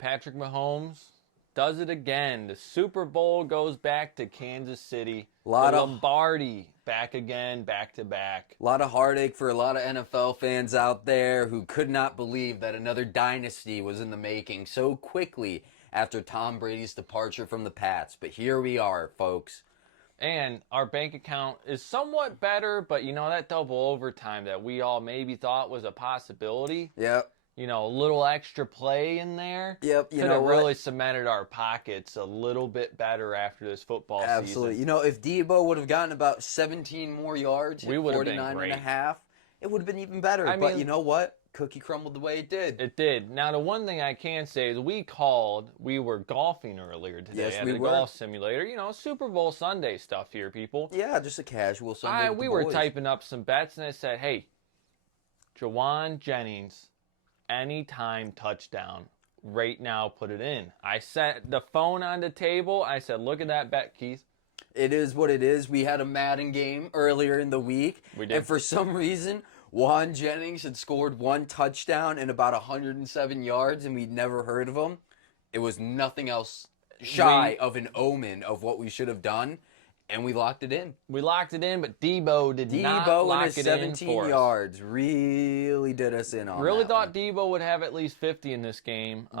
Patrick Mahomes does it again. The Super Bowl goes back to Kansas City. Lombardi back again, back to back. A lot of heartache for a lot of NFL fans out there who could not believe that another dynasty was in the making so quickly after Tom Brady's departure from the Pats. But here we are, folks. And our bank account is somewhat better, but that double overtime that we all maybe thought was a possibility. Yep. A little extra play in there. Yep. Could have really cemented our pockets a little bit better after this football season. Absolutely. If Debo would have gotten about 17 more yards, we would have been 49 great. and a half, it would have been even better. But you know what? Cookie crumbled the way it did. It did. Now, the one thing I can say is we were golfing earlier today at the golf simulator. Super Bowl Sunday stuff here, people. Yeah, just a casual Sunday. We were typing up some bets, and I said, hey, Jawan Jennings, anytime touchdown, right now, put it in. I set the phone on the table. I said, look at that bet, Keith. It is what it is. We had a Madden game earlier in the week. We did. And for some reason, Juan Jennings had scored one touchdown and about 107 yards, and we'd never heard of him. It was nothing else shy of an omen of what we should have done, and we locked it in. We locked it in, but Debo did not lock it in for us. Debo and his 17 yards really did us in on Really that thought one. Debo would have at least 50 in this game. A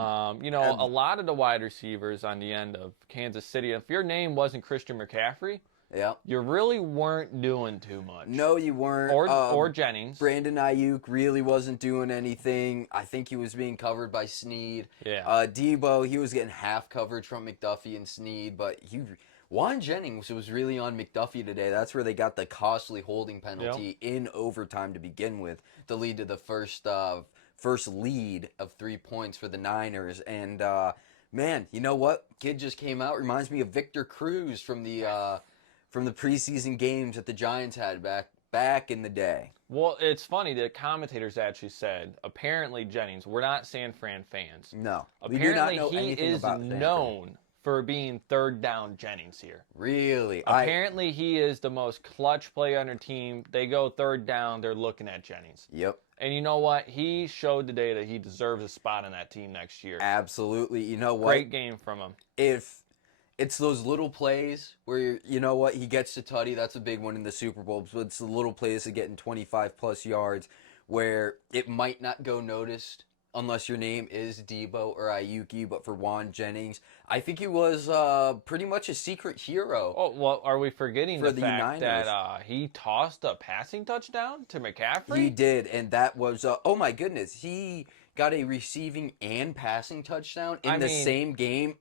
lot of the wide receivers on the end of Kansas City, if your name wasn't Christian McCaffrey, you really weren't doing too much. No, you weren't. Or Jennings. Brandon Ayuk really wasn't doing anything. I think he was being covered by Snead. Yeah. Debo, he was getting half coverage from McDuffie and Snead, but Juan Jennings was really on McDuffie today. That's where they got the costly holding penalty in overtime to begin with to lead to the first lead of 3 points for the Niners. And, man, you know what? Kid just came out. Reminds me of Victor Cruz from the preseason games that the Giants had back in the day. Well, it's funny. The commentators actually said, apparently, Jennings, we're not San Fran fans. No. Apparently, we do not know he anything is about San Fran. known for being third down Jennings here. Really? Apparently, he is the most clutch player on their team. They go third down, they're looking at Jennings. Yep. And you know what? He showed today that he deserves a spot on that team next year. Absolutely. You know what? Great game from him. If it's those little plays where, you know what, he gets to tutty, that's a big one in the Super Bowl. So it's the little plays of getting 25-plus yards where it might not go noticed unless your name is Debo or Ayuki, but for Juan Jennings, I think he was pretty much a secret hero. Oh, well, are we forgetting the fact Niners. that he tossed a passing touchdown to McCaffrey? He did, and that was, oh my goodness, he got a receiving and passing touchdown in the same game,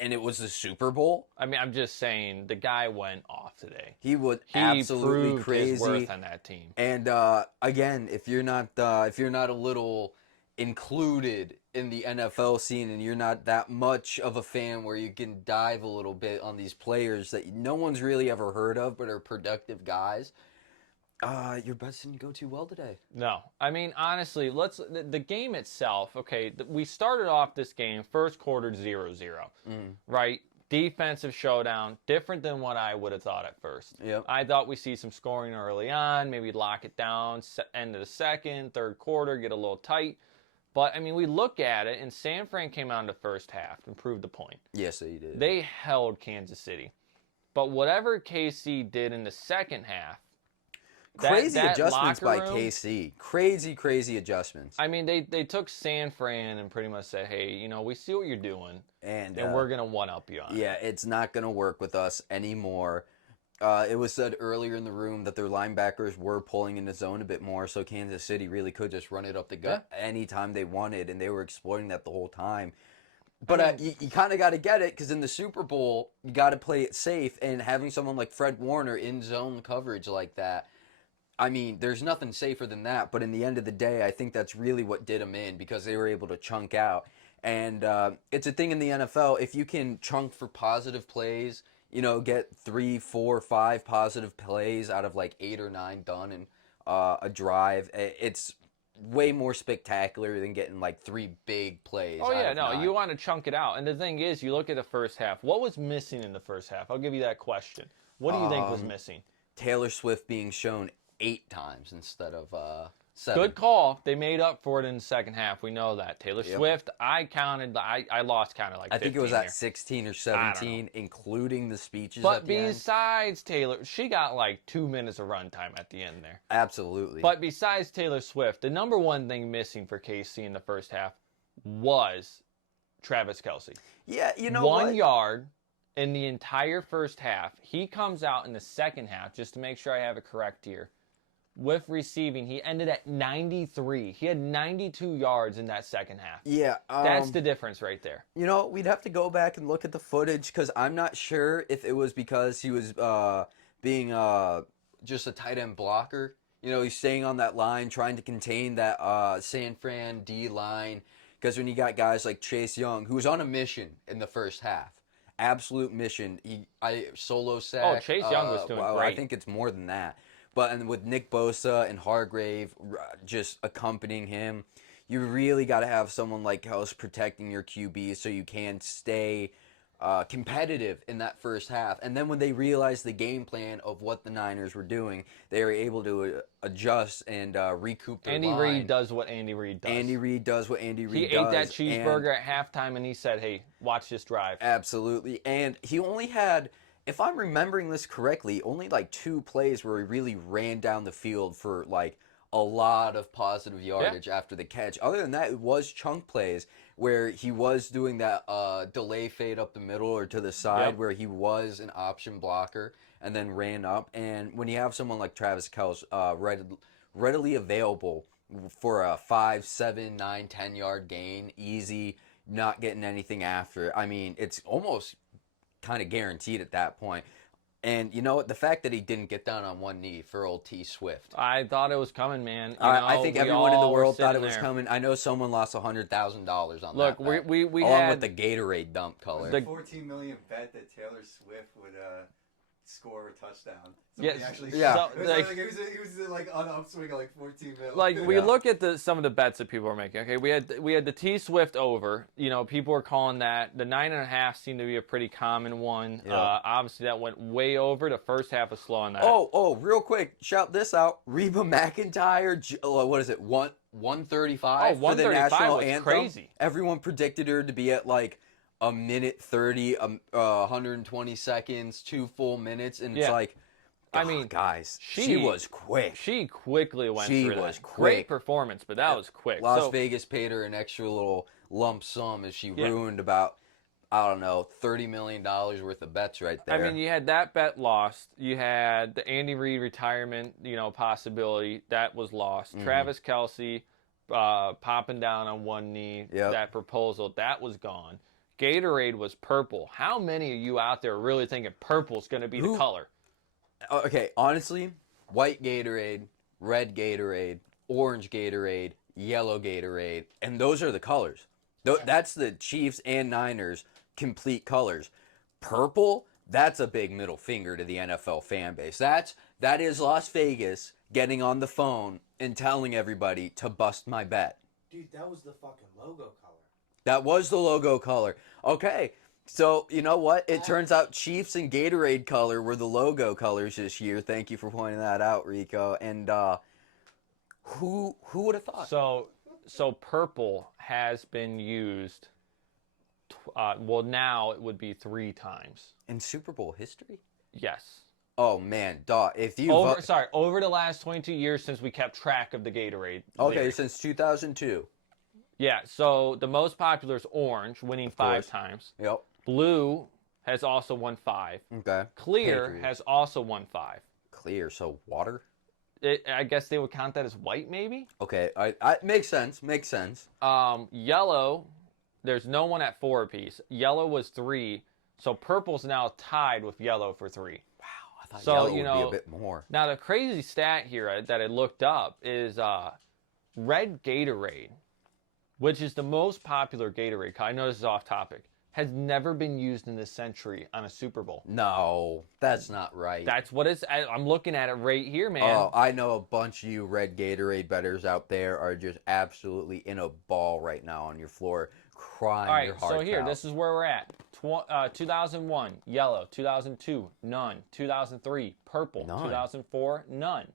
and it was the Super Bowl. I mean, I'm just saying, the guy went off today. He was absolutely proved crazy. his worth on that team. And again, if you're not a little included in the NFL scene and you're not that much of a fan where you can dive a little bit on these players that no one's really ever heard of but are productive guys, your bets didn't go too well today. No. I mean, honestly, the game itself, okay, we started off this game, first quarter 0-0, right? Defensive showdown, different than what I would have thought at first. Yep. I thought we'd see some scoring early on, maybe lock it down, end of the second, third quarter, get a little tight. But, I mean, we look at it, and San Fran came out in the first half and proved the point. Yes, they did. They held Kansas City. But whatever KC did in the second half, crazy that adjustments by room, KC. Crazy adjustments. I mean, they took San Fran and pretty much said, hey, we see what you're doing, and we're going to one-up you on it. Yeah, it's not going to work with us anymore. It was said earlier in the room that their linebackers were pulling in the zone a bit more, so Kansas City really could just run it up the gut anytime they wanted, and they were exploiting that the whole time. But you kind of got to get it, because in the Super Bowl, you got to play it safe, and having someone like Fred Warner in zone coverage like that, I mean, there's nothing safer than that, but in the end of the day, I think that's really what did them in, because they were able to chunk out. And it's a thing in the NFL, if you can chunk for positive plays, get 3, 4, 5 positive plays out of like 8 or 9 done in a drive. It's way more spectacular than getting like 3 big plays. Oh, yeah, no, you want to chunk it out. And the thing is, you look at the first half. What was missing in the first half? I'll give you that question. What do you think was missing? Taylor Swift being shown 8 times instead of 7. Good call. They made up for it in the second half. We know that. Taylor Yep. Swift, I lost count of like 15 I think it was here. at 16 or 17, including the speeches But at the end. besides Taylor, she got like 2 minutes of runtime at the end there. Absolutely. But besides Taylor Swift, the number one thing missing for KC in the first half was Travis Kelce. Yeah, you know 1 what? yard in the entire first half. He comes out in the second half, just to make sure I have it correct here. With receiving, he ended at 93. He had 92 yards in that second half. Yeah. That's the difference right there. You know, we'd have to go back and look at the footage because I'm not sure if it was because he was being just a tight end blocker. You know, he's staying on that line, trying to contain that San Fran D line. Because when you got guys like Chase Young, who was on a mission in the first half, absolute mission. Solo sack. Oh, Chase Young was doing great. I think it's more than that. But and with Nick Bosa and Hargrave just accompanying him, you really got to have someone like Kels protecting your QB so you can stay competitive in that first half. And then when they realized the game plan of what the Niners were doing, they were able to adjust and recoup their Andy line. Reid does what Andy Reid does. Andy Reid does what Andy Reid He does. ate that cheeseburger at halftime and he said, hey, watch this drive. Absolutely. And he only had, if I'm remembering this correctly, only like 2 plays where he really ran down the field for like a lot of positive yardage after the catch. Other than that, it was chunk plays where he was doing that delay fade up the middle or to the side where he was an option blocker and then ran up. And when you have someone like Travis Kelce readily available for a 5, 7, 9, 10 yard gain, easy, not getting anything after, I mean, it's almost kind of guaranteed at that point. And you know what? The fact that he didn't get down on one knee for old T Swift. I thought it was coming, man. I think everyone in the world thought it was there. coming. I know someone lost $100,000 on Look, that. Look, we along had with the Gatorade dump color. The 14 million bet that Taylor Swift would score a touchdown. Yes, Actually, so, it was like on an upswing of like 14 million. Like we look at some of the bets that people are making. Okay, we had the T Swift over. You know, people were calling that. The 9.5 seemed to be a pretty common one. Yep. Obviously, that went way over. The first half was slow on that. Oh, real quick, shout this out: Reba McEntire. What is it? 135 for the 135 national was anthem. crazy. Everyone predicted her to be at like a minute 30, 120 seconds, 2 full minutes, and it's like, I mean, guys, she was quick. She quickly went She through was that. quick. Great performance, but that was quick. Las Vegas paid her an extra little lump sum as she ruined about, I don't know, $30 million worth of bets right there. I mean, you had that bet lost. You had the Andy Reid retirement, possibility. That was lost. Mm-hmm. Travis Kelce popping down on one knee. Yep. That proposal, that was gone. Gatorade was purple. How many of you out there are really thinking purple's going to be the color? Okay, honestly, white Gatorade, red Gatorade, orange Gatorade, yellow Gatorade, and those are the colors. That's the Chiefs and Niners complete colors. Purple, that's a big middle finger to the NFL fan base. That is Las Vegas getting on the phone and telling everybody to bust my bet. Dude, that was the fucking logo color. That was the logo color. Okay, so you know what? It turns out Chiefs and Gatorade color were the logo colors this year. Thank you for pointing that out, Rico. And who would have thought? So purple has been used. Now it would be 3 times In Super Bowl history? Yes. Oh man, dog! If you over the last 22 years since we kept track of the Gatorade. okay, lyric. since 2002. Yeah, so the most popular is orange, winning 5 times. Yep. Blue has also won 5. Okay. Clear Patriots. has also won 5. Clear, so water. I guess they would count that as white, maybe. Okay, I makes sense. Makes sense. Yellow, there's no one at 4 apiece. Yellow was 3, so purple's now tied with yellow for 3. Wow, I thought So, yellow would be a bit more. Now the crazy stat here that I looked up is red Gatorade, which is the most popular Gatorade. I know this is off topic. Has never been used in this century on a Super Bowl. No, that's not right. That's what it's. I'm looking at it right here, man. Oh, I know a bunch of you red Gatorade bettors out there are just absolutely in a ball right now on your floor, crying All right, your heart so here, out. this is where we're at. 2001, yellow. 2002, none. 2003, purple. None. 2004, none.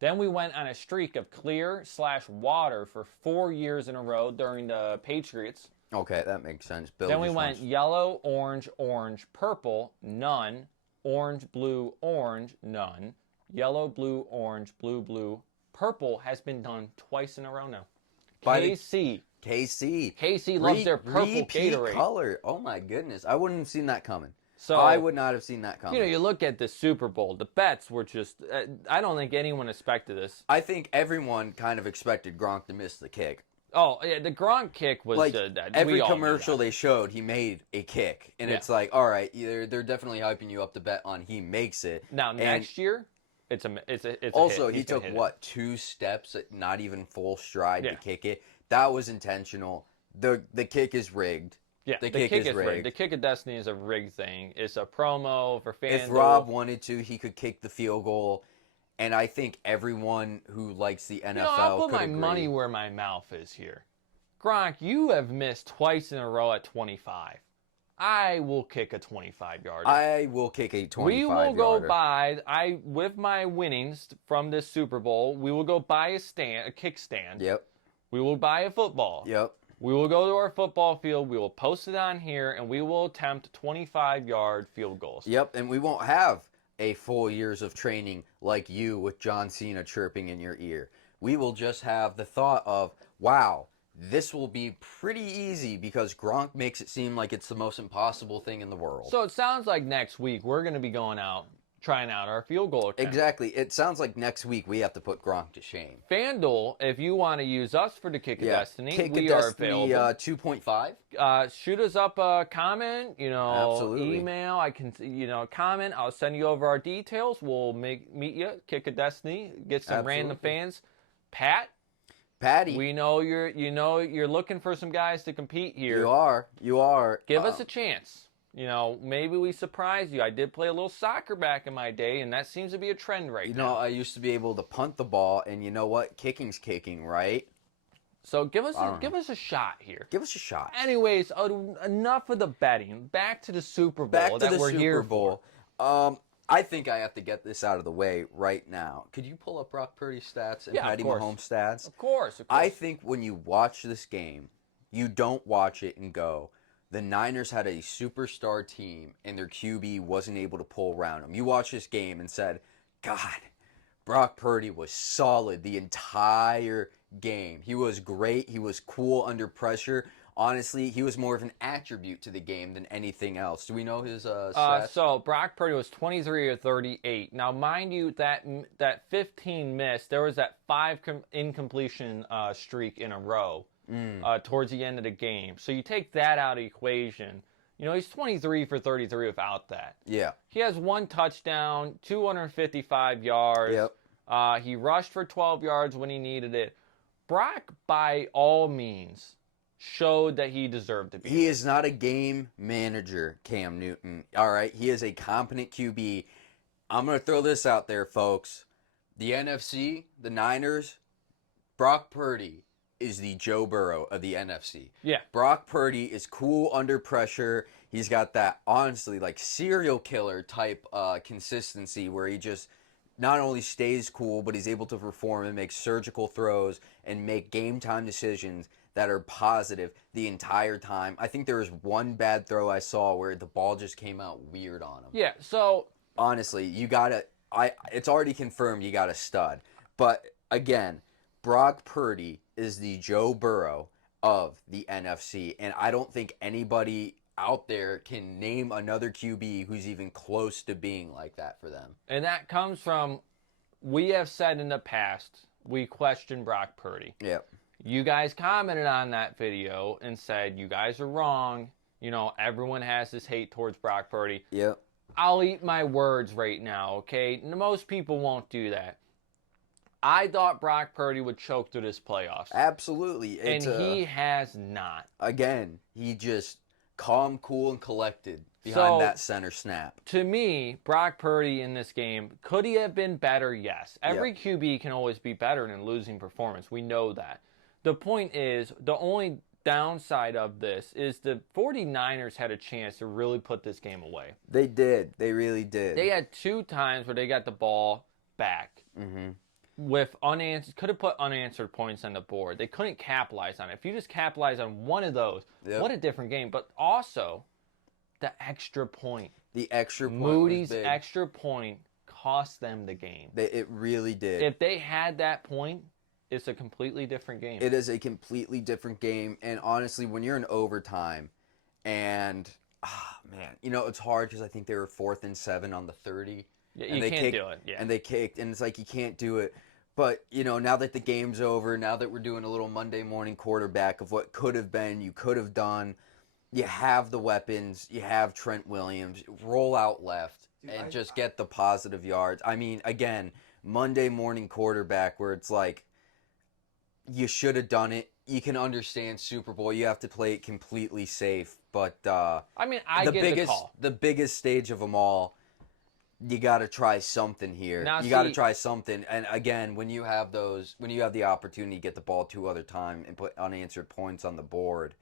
Then we went on a streak of clear/water for 4 years in a row during the Patriots. Okay, that makes sense. Bill Then we just went wants- yellow, orange, orange, purple, none. Orange, blue, orange, none. Yellow, blue, orange, blue, blue. Purple has been done twice in a row now. By the- KC. KC loves their purple repeat Gatorade. color. Oh my goodness, I wouldn't have seen that coming. So I would not have seen that coming. You know, you look at the Super Bowl, the bets were just, I don't think anyone expected this. I think everyone kind of expected Gronk to miss the kick. Oh, yeah, the Gronk kick was Like every we all knew commercial that. they showed, he made a kick, and Yeah. it's like, all right, they're definitely hyping you up to bet on he makes it. Now, And next year, it's a also, hit. he He's gonna took hit it. what 2 steps, not even full stride Yeah. to kick it. That was intentional. The kick is rigged. Yeah, the the kick kick is is rigged. rigged. The kick of destiny is a rigged thing. It's a promo for fans. If Rob wanted to, he could kick the field goal, and I think everyone who likes the NFL I'll put could my agree. money where my mouth is here. Gronk, you have missed twice in a row at 25. I will kick a 25-yarder. I will kick a 25 We will go yarder. buy, with my winnings from this Super Bowl, we will go buy a kickstand. Yep. We will buy a football. Yep. We will go to our football field. We will post it on here, and we will attempt 25-yard field goals. Yep. And we won't have a full years of training like you with John Cena chirping in your ear. We will just have the thought of, wow, this will be pretty easy because Gronk makes it seem like it's the most impossible thing in the world. So it sounds like next week we're going to be going out, trying out our field goal attempt. Exactly. It sounds like next week we have to put Gronk to shame. FanDuel, if you want to use us for the Kick of Destiny, Kick we of are Destiny, available. 2.5. Shoot us up a comment, Absolutely. email. I can, comment. I'll send you over our details. We'll meet you, Kick of Destiny, get some random Absolutely. fans. Patty, We know you're looking for some guys to compete here. You are. Give us a chance. Maybe we surprise you. I did play a little soccer back in my day, and that seems to be a trend right now. I used to be able to punt the ball, and you know what? Kicking's kicking, right? So give us a shot here. Give us a shot. Anyways, enough of the betting. Back to the Super Bowl Back to that the we're here Super Bowl. I think I have to get this out of the way right now. Could you pull up Brock Purdy's stats and Yeah, of Patty course. Mahomes' stats? Of course. I think when you watch this game, you don't watch it and go, the Niners had a superstar team and their QB wasn't able to pull around them. You watch this game and said, God, Brock Purdy was solid the entire game. He was great. He was cool under pressure. Honestly, he was more of an attribute to the game than anything else. Do we know his stats? So Brock Purdy was 23 or 38. Now, mind you, that 15 missed. There was that 5 incompletion streak in a row towards the end of the game. So you take that out of the equation. He's 23 for 33 without that. Yeah. He has 1 touchdown, 255 yards. Yep. He rushed for 12 yards when he needed it. Brock, by all means, showed that he deserved to be. He is not a game manager, Cam Newton. All right, he is a competent QB. I'm going to throw this out there, folks. The NFC, the Niners, Brock Purdy is the Joe Burrow of the NFC. Yeah. Brock Purdy is cool under pressure. He's got that, honestly, like serial killer type consistency where he just not only stays cool, but he's able to perform and make surgical throws and make game time decisions that are positive the entire time. I think there was one bad throw I saw where the ball just came out weird on him. Yeah, so Honestly, it's already confirmed you got a stud. But again, Brock Purdy is the Joe Burrow of the NFC, and I don't think anybody out there can name another QB who's even close to being like that for them. and that comes from, we have said in the past, we question Brock Purdy. Yep. You guys commented on that video and said, you guys are wrong. Everyone has this hate towards Brock Purdy. Yep. I'll eat my words right now, okay? Most people won't do that. I thought Brock Purdy would choke through this playoffs. Absolutely. And he has not. Again, he just calm, cool, and collected behind So, that center snap. To me, Brock Purdy in this game, could he have been better? Yes. Every QB can always be better in a losing performance. We know that. The point is, the only downside of this is the 49ers had a chance to really put this game away. They did. They really did. They had 2 times where they got the ball back. Mm-hmm. with unanswered, could have put unanswered points on the board. They couldn't capitalize on it. If you just capitalize on one of those, what a different game. But also, the extra point. The extra point Moody's was big. extra point cost them the game. It really did. If they had that point, it's a completely different game. It is a completely different game. And honestly, when you're in overtime and, man, you know, it's hard because I think they were 4th and 7 on the 30. Yeah, and you they can't kicked, do it. Yeah. And they kicked, and it's like you can't do it. But, you know, now that the game's over, now that we're doing a little Monday morning quarterback of what could have been, you could have done, you have the weapons, you have Trent Williams, roll out left, and just get the positive yards. I mean, again, Monday morning quarterback where it's like, you should have done it. You can understand Super Bowl. You have to play it completely safe. But I mean, I get the call. The biggest stage of them all, you got to try something here. Now, you got to try something. And again, when you have the opportunity to get the ball 2 other times and put unanswered points on the board,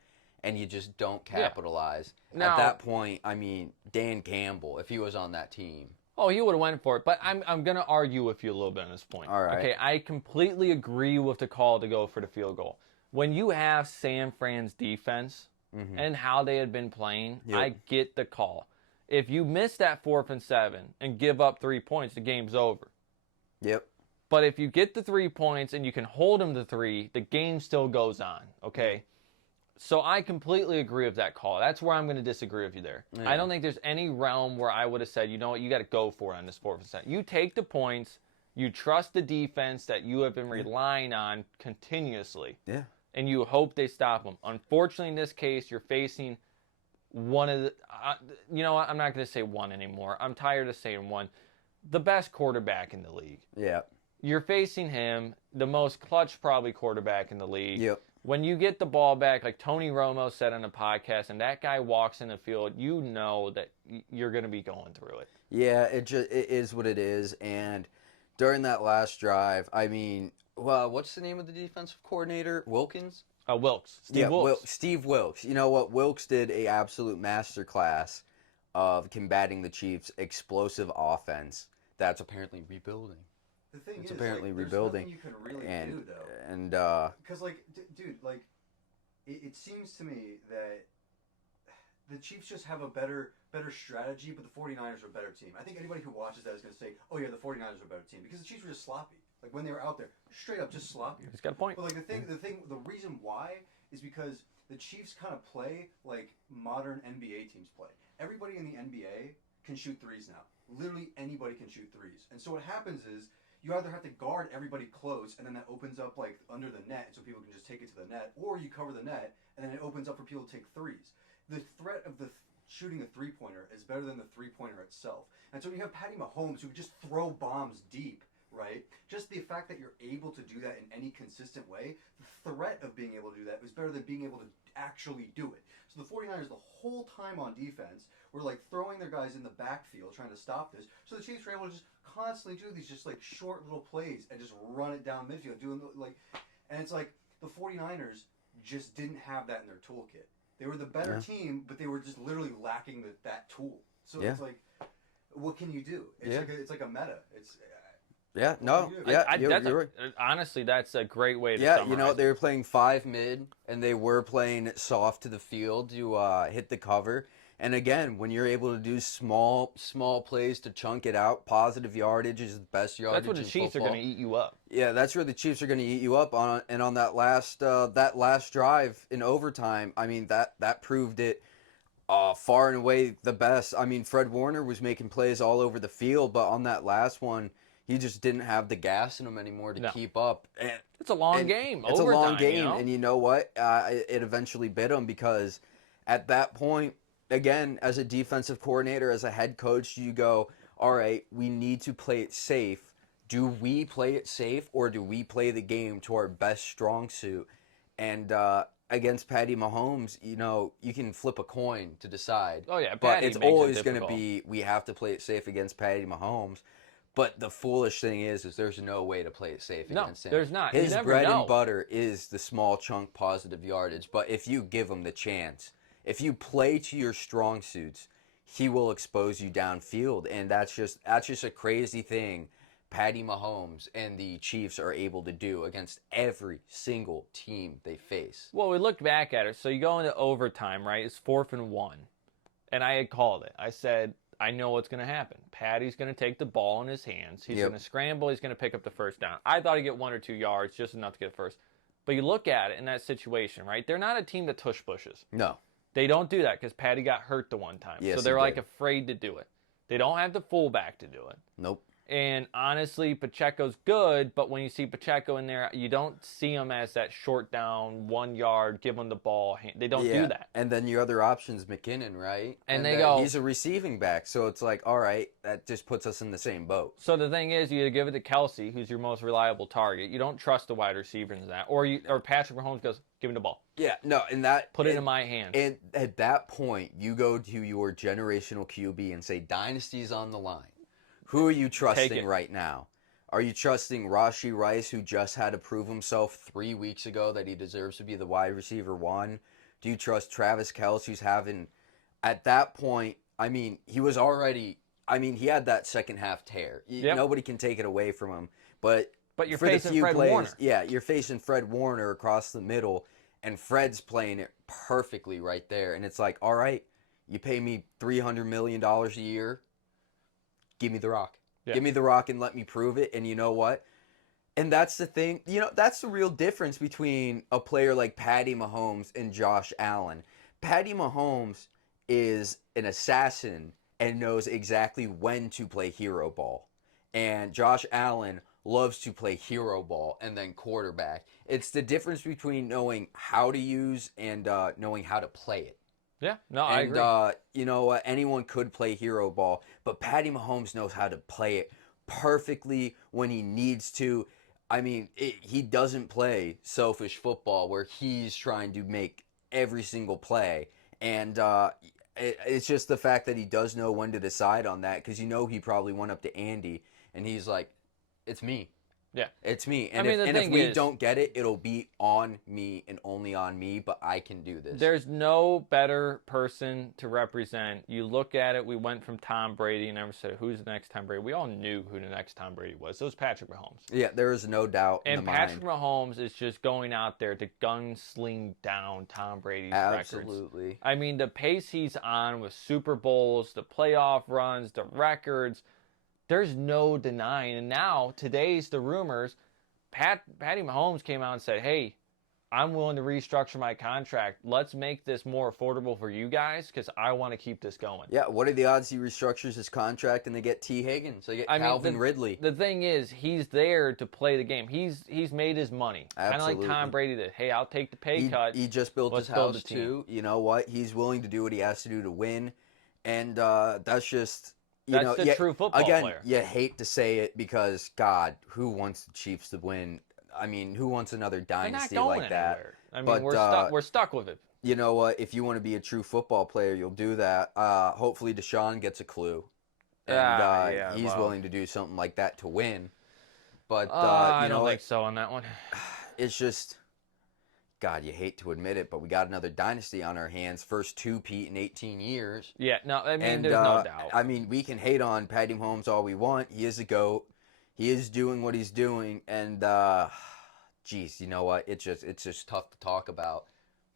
and you just don't capitalize. Now, at that point, I mean, Dan Campbell, if he was on that team. Oh, he would have went for it. But I'm going to argue with you a little bit on this point. All right. Okay, I completely agree with the call to go for the field goal. When you have San Fran's defense and how they had been playing, I get the call. If you miss that 4th and 7 and give up 3 points, the game's over. Yep. But if you get the 3 points and you can hold them to 3, the game still goes on, okay? So I completely agree with that call. That's where I'm going to disagree with you there. Yeah. I don't think there's any realm where I would have said, you know what, you got to go for it on this 4th and 7. You take the points, you trust the defense that you have been relying on continuously, and you hope they stop them. Unfortunately, in this case, you're facing one of the, you know what, I'm not going to say one anymore. I'm tired of saying one. The best quarterback in the league. Yeah. You're facing him, the most clutch probably quarterback in the league. Yep. When you get the ball back, like Tony Romo said on the podcast, and that guy walks in the field, you know that you're going to be going through it. Yeah, it is what it is. And during that last drive, I mean, well, what's the name of the defensive coordinator? Wilkins? Wilkes. Steve Wilkes. Steve Wilkes. You know what? Wilkes did a absolute masterclass of combating the Chiefs' explosive offense that's apparently rebuilding. The thing It's is, apparently like, rebuilding. There's nothing you can really do, though. And because, like, dude, like, it seems to me that the Chiefs just have a better strategy, but the 49ers are a better team. I think anybody who watches that is going to say, oh, yeah, the 49ers are a better team. Because the Chiefs were just sloppy. Like, when they were out there, straight up just sloppy. He's got a point. But, like, the reason why is because the Chiefs kind of play like modern NBA teams play. Everybody in the NBA can shoot threes now. Literally anybody can shoot threes. And so what happens is, you either have to guard everybody close, and then that opens up like under the net, so people can just take it to the net, or you cover the net, and then it opens up for people to take threes. The threat of shooting a three-pointer is better than the three-pointer itself. And so when you have Patty Mahomes who just throw bombs deep, right? Just the fact that you're able to do that in any consistent way, the threat of being able to do that is better than being able to actually do it. So the 49ers, the whole time on defense, were like throwing their guys in the backfield trying to stop this. So the Chiefs were able to just constantly do these just like short little plays and just run it down midfield, and it's like the 49ers just didn't have that in their toolkit. They were the better team, but they were just literally lacking that tool. So it's like, what can you do? It's like a meta. You're right. Honestly, that's a great way to summarize. summarize They were playing 5 mid, and they were playing soft to the field to hit the cover. And again, when you're able to do small plays to chunk it out, positive yardage is the best yardage. That's where the Chiefs are going to eat you up. Yeah, that's where the Chiefs are going to eat you up on. And on that last drive in overtime, I mean that proved it far and away the best. I mean, Fred Warner was making plays all over the field, but on that last one, he just didn't have the gas in him anymore to keep up. And it's a long game. It's overtime, a long game, you know? and you know what? It eventually bit him because at that point, again, as a defensive coordinator, as a head coach, you go, all right, we need to play it safe. Do we play it safe, or do we play the game to our best strong suit? And against Patty Mahomes, you know, you can flip a coin to decide. Oh, yeah, but Patty it's makes it always going to difficult. be, we have to play it safe against Patty Mahomes. But the foolish thing is there's no way to play it safe against him. No, there's not. His you never bread know. and butter is the small chunk positive yardage. But if you give him the chance, if you play to your strong suits, he will expose you downfield. And that's just a crazy thing Patty Mahomes and the Chiefs are able to do against every single team they face. Well, we looked back at it. So you go into overtime, right? It's 4th and 1. And I had called it. I said, I know what's going to happen. Patty's going to take the ball in his hands. He's Yep. going to scramble. He's going to pick up the first down. I thought he'd get 1 or 2 yards, just enough to get first. But you look at it in that situation, right? They're not a team that tush pushes. No. They don't do that because Patty got hurt the one time. Yes, so they're he like did. afraid to do it. They don't have the fullback to do it. Nope. And honestly, Pacheco's good, but when you see Pacheco in there, you don't see him as that short down, 1 yard, give him the ball. They don't do that. And then your other option's McKinnon, right? And they then go- he's a receiving back, so it's like, all right, that just puts us in the same boat. So the thing is, you give it to Kelsey, who's your most reliable target. You don't trust the wide receiver in that. Or Patrick Mahomes goes, give him the ball. Yeah, no, and that Put it in my hands. And at that point, you go to your generational QB and say, Dynasty's on the line. Who are you trusting right now? Are you trusting Rashee Rice, who just had to prove himself 3 weeks ago that he deserves to be the wide receiver 1? Do you trust Travis Kelce, who's having, at that point, I mean, he was already, I mean, he had that second half tear. Yep. Nobody can take it away from him. But you're for the facing few Fred plays, Warner. yeah, you're facing Fred Warner across the middle, and Fred's playing it perfectly right there. And it's like, all right, you pay me $300 million a year, give me the rock. Yeah. Give me the rock and let me prove it. And you know what? And that's the thing. You know, that's the real difference between a player like Patty Mahomes and Josh Allen. Patty Mahomes is an assassin and knows exactly when to play hero ball. And Josh Allen loves to play hero ball and then quarterback. It's the difference between knowing how to use and knowing how to play it. Yeah, no, I agree. And, you know, anyone could play hero ball, but Patty Mahomes knows how to play it perfectly when he needs to. I mean, he doesn't play selfish football where he's trying to make every single play. And it's just the fact that he does know when to decide on that, because you know he probably went up to Andy and he's like, it's me. Yeah. It's me. And, I mean, if we don't get it, it'll be on me and only on me, but I can do this. There's no better person to represent. You look at it, we went from Tom Brady and never said, who's the next Tom Brady? We all knew who the next Tom Brady was. It was Patrick Mahomes. Yeah, there is no doubt in And the Patrick mind. Mahomes is just going out there to gunsling down Tom Brady's records. Absolutely. I mean, the pace he's on with Super Bowls, the playoff runs, the records, there's no denying. And now, today's the rumors, Patty Mahomes came out and said, hey, I'm willing to restructure my contract. Let's make this more affordable for you guys because I want to keep this going. Yeah, what are the odds he restructures his contract and they get T. Higgins? They get Calvin Ridley. The thing is, he's there to play the game. He's made his money. Kind of like Tom Brady did. Hey, I'll take the pay cut. He just built his house too. You know what? He's willing to do what he has to do to win. And that's just... That's the true football player. You hate to say it because, God, who wants the Chiefs to win? I mean, who wants another dynasty like that? I mean, we're stuck with it. You know what? If you want to be a true football player, you'll do that. Hopefully, Deshaun gets a clue. And he's willing to do something like that to win. But, I don't think so on that one. It's just... God, you hate to admit it, but we got another dynasty on our hands. First two-peat in 18 years. Yeah, no, I mean, there's no doubt. I mean, we can hate on Patty Mahomes all we want. He is a GOAT. He is doing what he's doing. And, geez, you know what? It's just tough to talk about.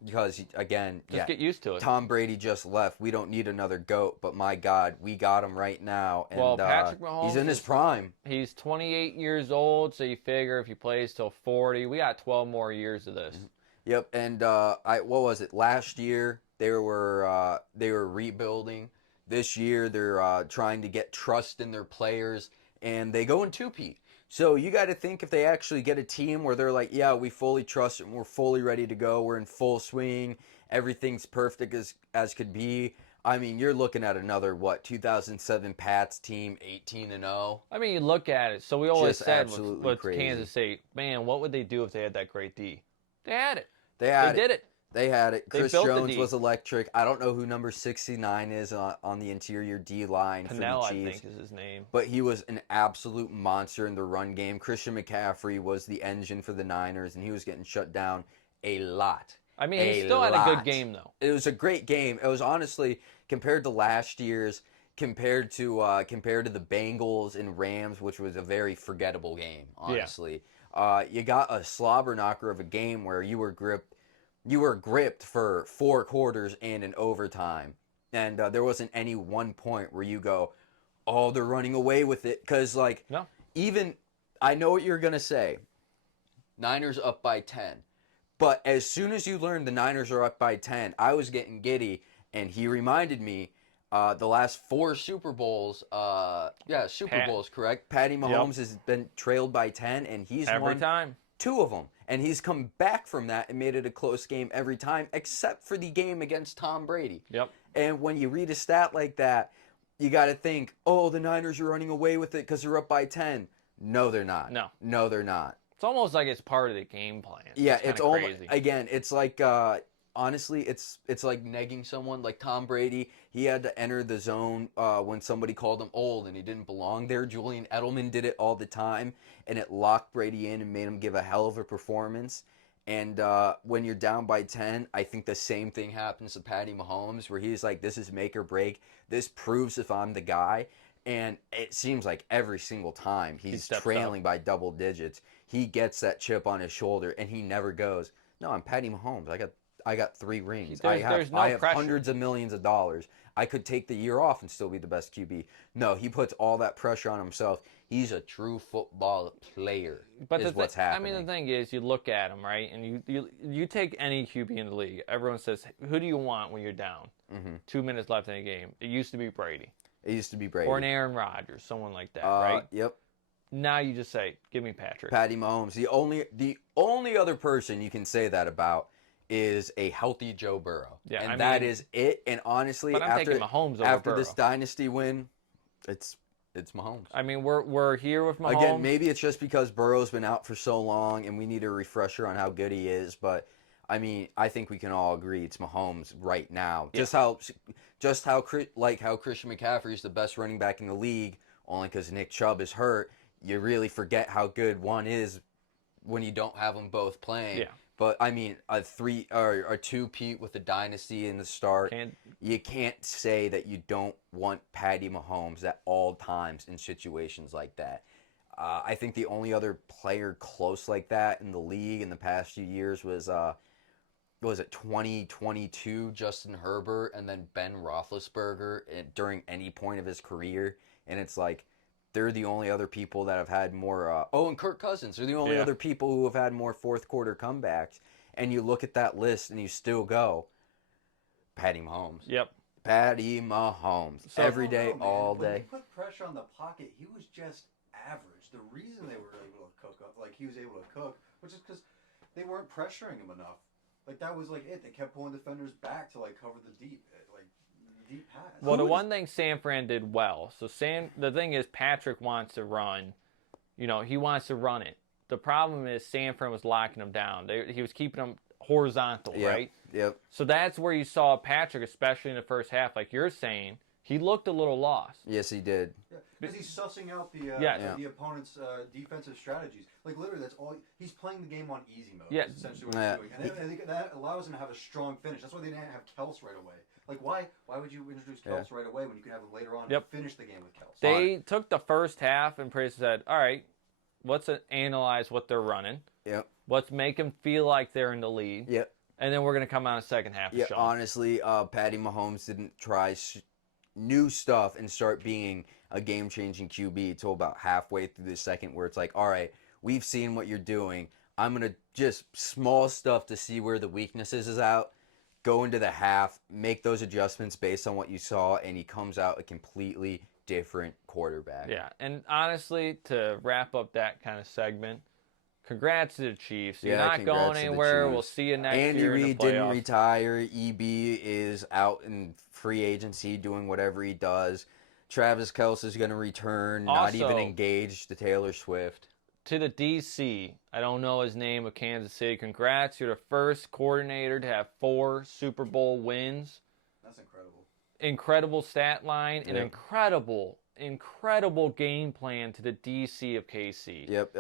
Because, again, get used to it. Tom Brady just left. We don't need another GOAT. But, my God, we got him right now. And, well, Patrick Mahomes, he's in his prime. He's 28 years old, so you figure if he plays till 40, we got 12 more years of this. Yep, and what was it? Last year they were rebuilding. This year they're trying to get trust in their players, and they go in two-peat. So you got to think if they actually get a team where they're like, yeah, we fully trust them, we're fully ready to go, we're in full swing, everything's perfect as could be. I mean, you're looking at another 2007 Pats team, 18-0. I mean, you look at it. So we always said with crazy. Kansas State, man, what would they do if they had that great D? They had it. They did it. They had it. Chris Jones was electric. I don't know who number 69 is on the interior D line for the Chiefs. I think is his name. But he was an absolute monster in the run game. Christian McCaffrey was the engine for the Niners, and he was getting shut down a lot. I mean, he still had a good game, though. It was a great game. It was honestly, compared to last year's, compared to the Bengals and Rams, which was a very forgettable game, honestly. You got a slobber knocker of a game where you were gripped for 4 quarters and an overtime, and there wasn't any one point where you go, "Oh, they're running away with it," because like No. even I know what you're gonna say. Niners up by 10. But as soon as you learned the Niners are up by 10, I was getting giddy, and he reminded me the last 4 Super Bowls, Super Bowls, correct? Patty Mahomes has been trailed by 10, and he's Every won time. 2 of them. And he's come back from that and made it a close game every time, except for the game against Tom Brady. Yep. And when you read a stat like that, you got to think, oh, the Niners are running away with it because they're up by 10. No, they're not. No, they're not. It's almost like it's part of the game plan. Yeah, it's almost crazy. Again, it's like honestly, it's like negging someone. Like Tom Brady, he had to enter the zone when somebody called him old and he didn't belong there. Julian Edelman did it all the time, and it locked Brady in and made him give a hell of a performance. And when you're down by 10, I think the same thing happens to Patty Mahomes, where he's like, this is make or break. This proves if I'm the guy. And it seems like every single time he's trailing by double digits, he gets that chip on his shoulder, and he never goes, no, I'm Patty Mahomes. I got 3 rings. I have hundreds of millions of dollars. I could take the year off and still be the best QB. No, he puts all that pressure on himself. He's a true football player. But is what's happening. I mean, the thing is, you look at him, right, and you take any QB in the league. Everyone says, who do you want when you're down? 2 minutes left in a game. It used to be Brady. It used to be Brady. Or an Aaron Rodgers, someone like that, right? Yep. Now you just say, give me Patrick. Patty Mahomes. The only other person you can say that about is a healthy Joe Burrow. Yeah, and that is it. And honestly, but I'm taking Mahomes over after Burrow. this dynasty win, it's Mahomes. I mean, we're here with Mahomes. Again, maybe it's just because Burrow's been out for so long and we need a refresher on how good he is, but I mean, I think we can all agree it's Mahomes right now. Yeah. Just how Christian McCaffrey is the best running back in the league, only because Nick Chubb is hurt. You really forget how good one is when you don't have them both playing. Yeah. But I mean, a 2-peat with a dynasty in the start. You can't say that you don't want Patty Mahomes at all times in situations like that. I think the only other player close like that in the league in the past few years was 2022 Justin Herbert and then Ben Roethlisberger during any point of his career, and it's like they're the only other people that have had more. And Kirk Cousins are the only other people who have had more fourth quarter comebacks. And you look at that list and you still go, Patty Mahomes. Yep. Patty Mahomes. So, every day, all when day. When put pressure on the pocket, he was just average. The reason they were able to cook up, like he was able to cook, which is because they weren't pressuring him enough. Like that was like it. They kept pulling defenders back to like cover the deep pass. Well, the one thing San Fran did well. So the thing is, Patrick wants to run. You know, he wants to run it. The problem is San Fran was locking him down. He was keeping him horizontal, right? Yep. So that's where you saw Patrick, especially in the first half, like you're saying, he looked a little lost. Yes, he did. Yeah, because he's sussing out the opponent's defensive strategies. Like literally, that's all. He's playing the game on easy mode. Yeah. That's essentially what he's doing, and I think that allows him to have a strong finish. That's why they didn't have Kels right away. Like why would you introduce Kels right away when you could have him later on and finish the game with Kels? They took the first half and pretty said, all right, let's analyze what they're running. Yep. Let's make them feel like they're in the lead. Yep. And then we're going to come out in the second half. Yeah, honestly, Patty Mahomes didn't try new stuff and start being a game-changing QB until about halfway through the second, where it's like, all right, we've seen what you're doing. I'm going to just small stuff to see where the weaknesses is out, go into the half, make those adjustments based on what you saw, and he comes out a completely different quarterback. Yeah, and honestly, to wrap up that kind of segment, congrats to the Chiefs. You're not going anywhere. We'll see you next Andy year in the Reid playoffs. didn't retire. EB is out in free agency doing whatever he does. Travis Kelce is going to return, not even engaged to Taylor Swift. To the DC, I don't know his name, of Kansas City, congrats. You're the first coordinator to have 4 Super Bowl wins. That's incredible. Incredible stat line and incredible incredible game plan to the DC of KC. Yep.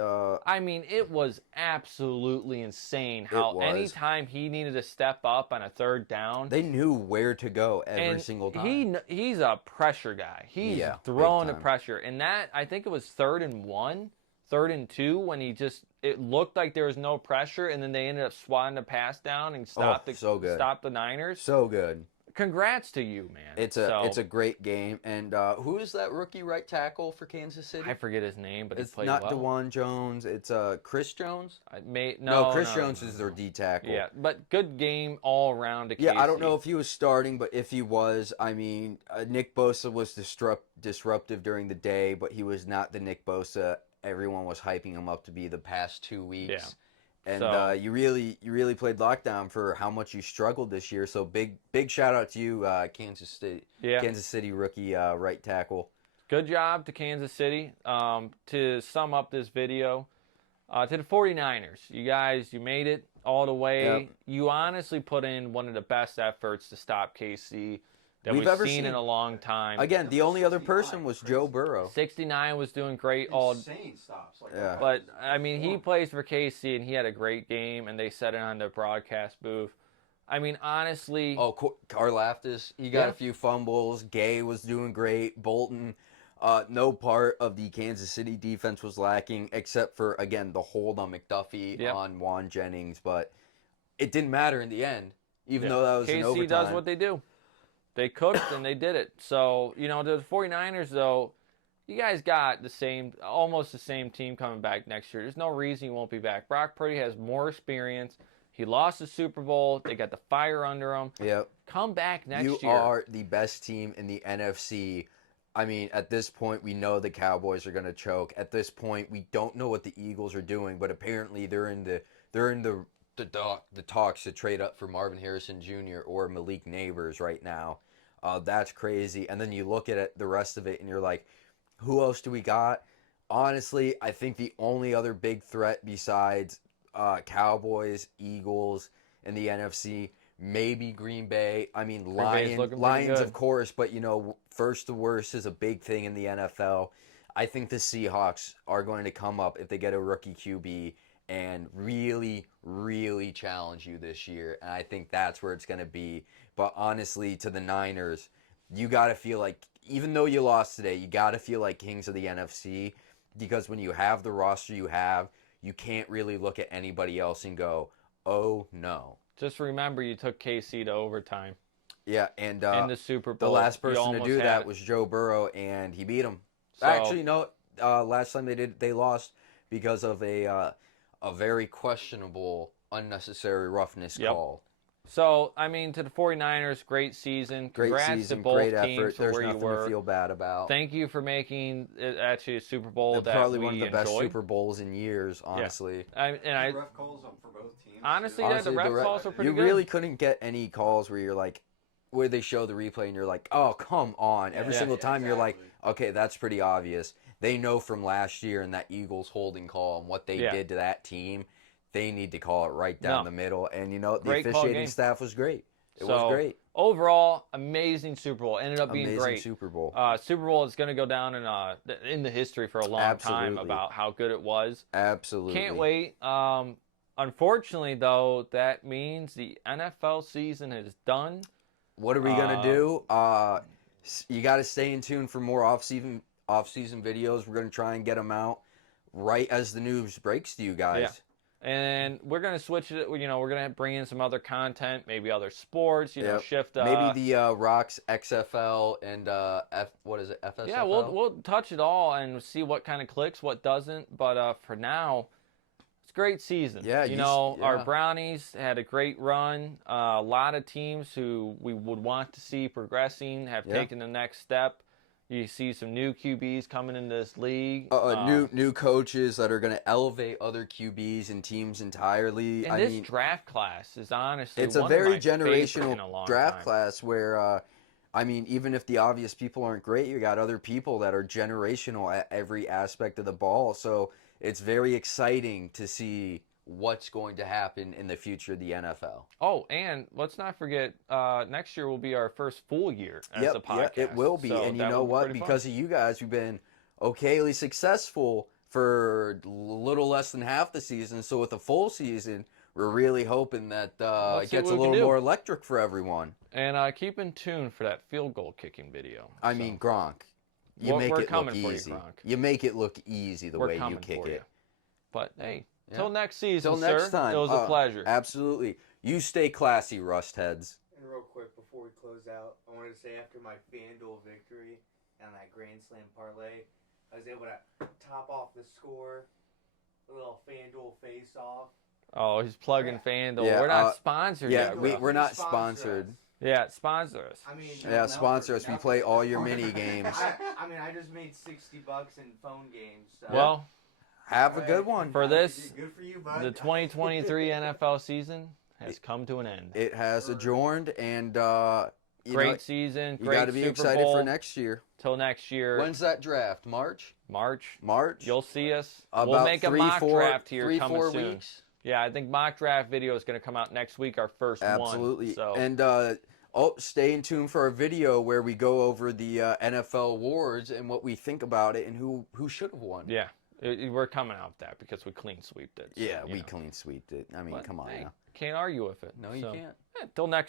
I mean, it was absolutely insane how was. anytime he needed to step up on a third down, They knew where to go every and single time. he's a pressure guy. He's Yeah, throwing the big time. pressure. And that, I think it was 3rd and 1, 3rd and 2, when it looked like there was no pressure, and then they ended up swatting the pass down and stopped the Niners. So good. Congrats to you, man. It's a great game. And who is that rookie right tackle for Kansas City? I forget his name, but It's he played not well. DeJuan Jones. It's Chris Jones. Chris Jones is their D tackle. Yeah, but good game all around to KC. Yeah, I don't know if he was starting, but if he was, I mean, Nick Bosa was disruptive during the day, but he was not the Nick Bosa everyone was hyping him up to be the past 2 weeks. Yeah. And So- you really played lockdown for how much you struggled this year. So big shout out to you, Kansas City rookie right tackle. Good job to Kansas City. To sum up this video, to the 49ers, you made it all the way. Yep. You honestly put in one of the best efforts to stop KC that We've we've ever seen in seen. a long time. Again, the only other 69, person was crazy. Joe Burrow. 69 was doing great all. Insane stops. Like, Yeah. that guy But was I mean, he horrible. plays for KC and he had a great game, and they said it on the broadcast booth. I mean, honestly, Oh, Karlaftis, he got Yeah. a few fumbles. Gay was doing great. Bolton, no part of the Kansas City defense was lacking, except for, again, the hold on McDuffie Yep. on Juan Jennings. But it didn't matter in the end, even Yeah. though that was in KC overtime. does what they do. They cooked and they did it. So, to the 49ers, though, you guys got almost the same team coming back next year. There's no reason you won't be back. Brock Purdy has more experience. He lost the Super Bowl. They got the fire under him. Yep. Come back next You year. are the best team in the NFC. I mean, at this point, we know the Cowboys are going to choke. At this point, we don't know what the Eagles are doing, but apparently they're in the talks to trade up for Marvin Harrison Jr. or Malik Neighbors right now. That's crazy. And then you look at it, the rest of it, and you're like, who else do we got? Honestly, I think the only other big threat besides Cowboys, Eagles, and the NFC, maybe Green Bay. I mean, Bay's looking pretty Lions, good. of course, but first to worst is a big thing in the NFL. I think the Seahawks are going to come up if they get a rookie QB and really, really challenge you this year. And I think that's where it's going to be. But honestly, to the Niners, you got to feel like, even though you lost today, you got to feel like kings of the NFC, because when you have the roster you have, you can't really look at anybody else and go, oh no. Just remember, you took KC to overtime Yeah, and in the Super Bowl. the last You person to almost do had that it. was Joe Burrow, and he beat him. So- Actually, no. Last time they lost because of a very questionable, unnecessary roughness Yep. call. So, I mean, to the 49ers, great season. Great Congrats season, to both great teams effort. for There's where you nothing were. to feel bad about. Thank you for making it actually a Super Bowl They're that probably we one of the best enjoyed. Super Bowls in years, honestly. The ref calls for both teams. Honestly, too. yeah, the ref calls were pretty you good. really couldn't get any calls where they show the replay and you're like, oh, come on. Every Yeah. single time you're like, exactly. okay, that's pretty obvious. They know from last year and that Eagles holding call and what they Yeah. did to that team, they need to call it right down No. the middle. And, the Great call officiating game. staff was great. It So, was great. Overall, amazing Super Bowl. Ended up being Amazing great. Super Bowl. Super Bowl is going to go down in the history for a long time Absolutely. about how good it was. Absolutely. Can't wait. Unfortunately, though, that means the NFL season is done. What are we going to do? You got to stay in tune for more off-season videos. We're going to try and get them out right as the news breaks to you guys. Yeah. And we're going to switch it. We're going to bring in some other content, maybe other sports, Yep. shift. Maybe the Rocks XFL and FSFL? Yeah, we'll touch it all and see what kind of clicks, what doesn't. But for now, it's a great season. Yeah, our yeah. Brownies had a great run. A lot of teams who we would want to see progressing have Yeah. taken the next step. You see some new QBs coming into this league. New coaches that are going to elevate other QBs and teams entirely. And this draft class is honestly it's a one of very my favorites in a generational long draft time. class where, even if the obvious people aren't great, you got other people that are generational at every aspect of the ball. So it's very exciting to see what's going to happen in the future of the NFL. Oh, and let's not forget, next year will be our first full year as a podcast. Yeah, it will be. So And you that know will be what? pretty fun. Because of you guys, we've been okayly successful for a little less than half the season. So with a full season, we're really hoping that Let's it see gets what a we can little do. more electric for everyone. And keep in tune for that field goal kicking video. I mean, Gronk, you make we're it coming look for you, easy. Gronk. You make it look easy the We're way you coming kick for it. you. But hey, Yeah. till next season, Till next sir. time. It was a pleasure. Absolutely. You stay classy, Rust Heads. And real quick, before we close out, I wanted to say after my FanDuel victory and that Grand Slam parlay, I was able to top off the score, a little FanDuel face-off. Oh, he's plugging Yeah. FanDuel. Yeah, We're not sponsored Yeah, yet, we, bro. we're not Sponsor sponsored. us. Yeah, sponsor us. I mean, Yeah, sponsor us. We play all your mini games. I mean, I just made $60 in phone games. So. Well, Have a good one. for this, Good for you, bud. the 2023 NFL season has come to an end. It has adjourned, and you Great know, season. you Great got to be Super excited Bowl. for next year. Till next year, When's that draft? March. March. March. You'll see us. About We'll make a 3, mock 4 draft here 3, coming 4 soon. weeks. Yeah, I think mock draft video is going to come out next week. Our first Absolutely. one. So And stay in tune for our video where we go over the NFL awards and what we think about it and who should have won. yeah, we're coming out with that because we clean sweeped it. So, Yeah, you we know. clean sweeped it. I mean, But, come on hey, now. Can't argue with it. No, you So, can't. Till next